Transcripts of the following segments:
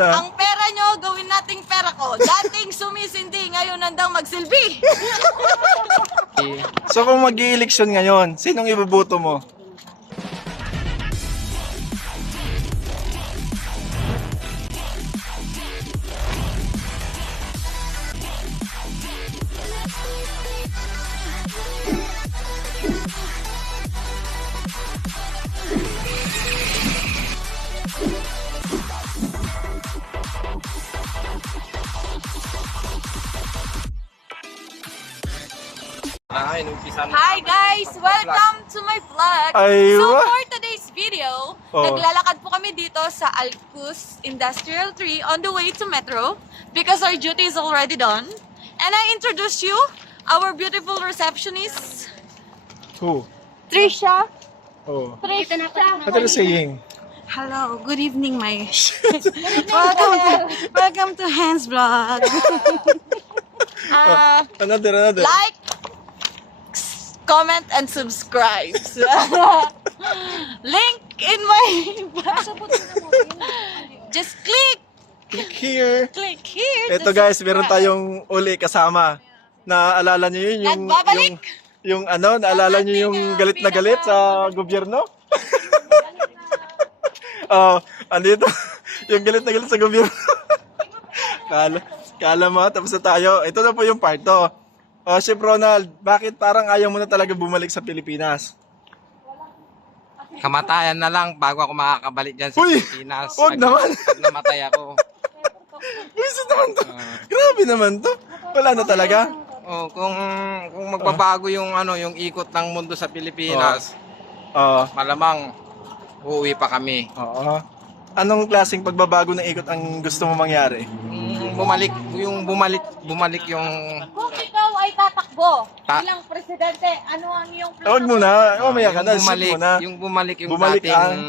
Ang pera nyo, gawin nating pera ko. Dating sumisindi, ngayon nandang magsilbi. So kung mag-i-eleksyon ngayon, sinong iboboto mo? Hi guys! Welcome to my vlog! Ay, So what? for today's video, naglalakad po kami dito sa Alcus Industrial 3 on the way to Metro because our duty is already done. And I introduce you our beautiful receptionist, Who? Trisha. Oh. Trisha. What are you saying? Hello, good evening my... welcome to Hans Vlog. Another. Like, comment, and subscribe. Link in my... Just click Here. here. Ito to guys, meron subscribe. tayong uli kasama. Naaalala niyo yun? Nagbabalik? Yung ano, naalala niyo yung galit na galit sa gobyerno? Andito. Yung galit na galit sa gobyerno. Kala mo, tapos na tayo. Ito na po yung part to. Chef Ronald, bakit parang ayaw mo na talaga bumalik sa Pilipinas? Kamatayan na lang bago ako makakabalik dyan sa Uy! Pilipinas. Huwag naman! Pag namatay ako. Bisit naman to. Grabe naman to. Wala na talaga. Oh, kung magbabago yung yung ikot ng mundo sa Pilipinas, malamang uuwi pa kami. Oo. Anong klaseng pagbabago ng ikot ang gusto mo mangyari? Bumalik yung Kung ikaw ay tatakbo Ta- bilang presidente, ano ang iyong Huwag mo na. Umaya ka na. bumalik, Shoot mo na. bumalik yung Bumalik dating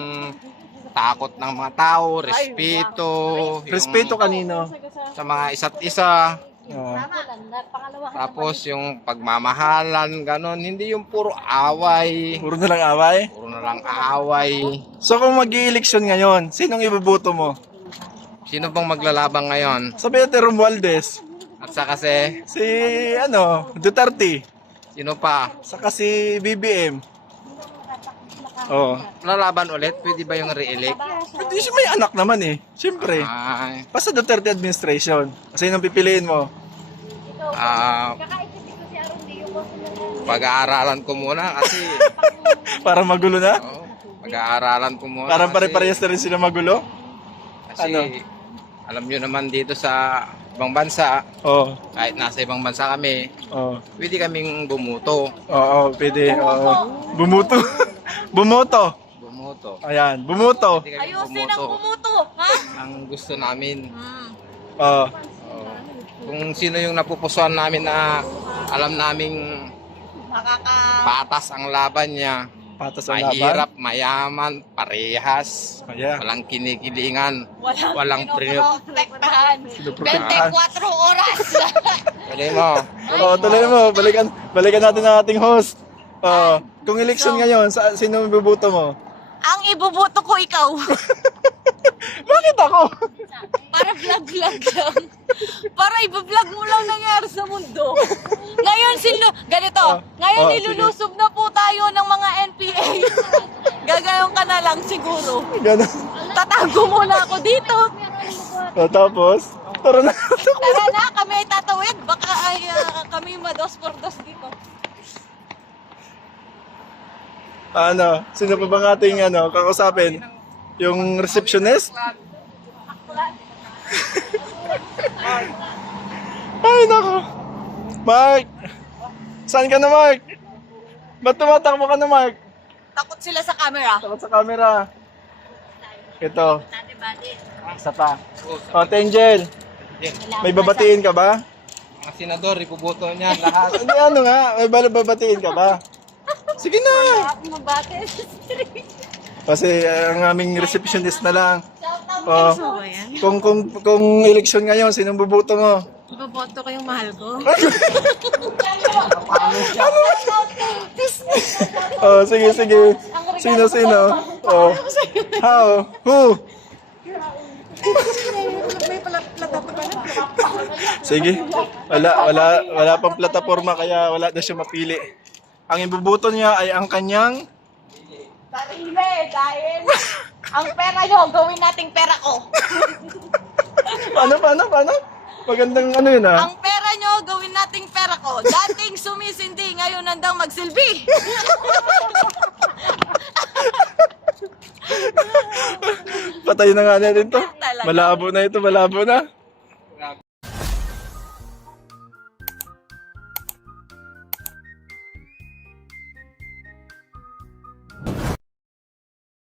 takot ng mga tao, respeto, Respeto kanino? sa mga isa't isa. Oo. Tapos yung pagmamahalan, ganon. Hindi yung puro away. Puro na lang away. Puro na lang away. So kung mag-i-eleksyon ngayon, sinong iboboto mo? Sino bang maglalabang ngayon? Sabi natin Romualdez. At saka si, Duterte. sino pa? Saka si BBM. Oo. Lalaban ulit? Pwede ba yung re-elect? Hindi siya may anak naman eh. Siyempre. Ay, Basta Duterte administration. Kasi nang pipiliin mo. pag-aaralan ko muna kasi Para magulo na. pag-aaralan ko muna Parang kasi- pare-parehas na rin sila magulo. kasi Ano? alam nyo naman dito sa ibang bansa, Oo. kahit nasa ibang bansa kami, Oo. pwede kaming bumuto. Oo, pwede. Oo. Bumuto. Bumoto. Bumuto. Ayan, bumuto. Pwede kaming ayusin ang bumuto, ha? ang gusto namin. Oo. Oo. Kung sino yung napupusuan namin na alam naming patas ang laban niya, Patas ang laban. mahirap, mayaman, parehas, Ayan. walang kinikilingan, walang Protektahan. 24 oras. Tuloy mo. Oo, tuloy mo. Balikan natin ang ating host. Oo. Kung election ngayon, sino iboboto mo? Ang ibubuto ko ikaw. Bakit ako? Para vlog-vlog lang. Para i-vlog mo lang nangyari sa mundo. Ngayon ganito. Ngayon sige. nilulusob na po tayo ng mga NPA. Gagayon ka na lang siguro. Ganun. Tatago muna ako dito. O, tapos, tara na. Tara na, kami ay tatawid. Baka ay kami mados por dos dito. Ano, sino pa bang ating kakusapin? Yung receptionist? Ay, nako. Mark! Saan ka na, Mark? Ba't tumatakbo ka na, Mark? Takot sila sa camera. Takot sa camera. Ito. Isa pa. O, Tengel. May babatiin ka ba? Mga senador, ipuboto niya lahat. Hindi, ano nga? May babatiin ka ba? Sige na. Mabate. Kasi ang aming receptionist na lang. O, kung eleksyon ngayon, sinong buboto mo? Iboboto ko yung mahal ko. Oh, sige. Sino? Oh. How? Who? Sige. Wala pang plataforma kaya wala na siya mapili. Ang ibubuto niya ay ang kanyang Sarili, dahil ang pera nyo, gawin nating pera ko. paano? Magandang ano yun ah. Ang pera nyo, gawin nating pera ko. Dating sumisindi, ngayon nandang magsilbi. Patay na nga natin to. Talaga. Malabo na ito, malabo na.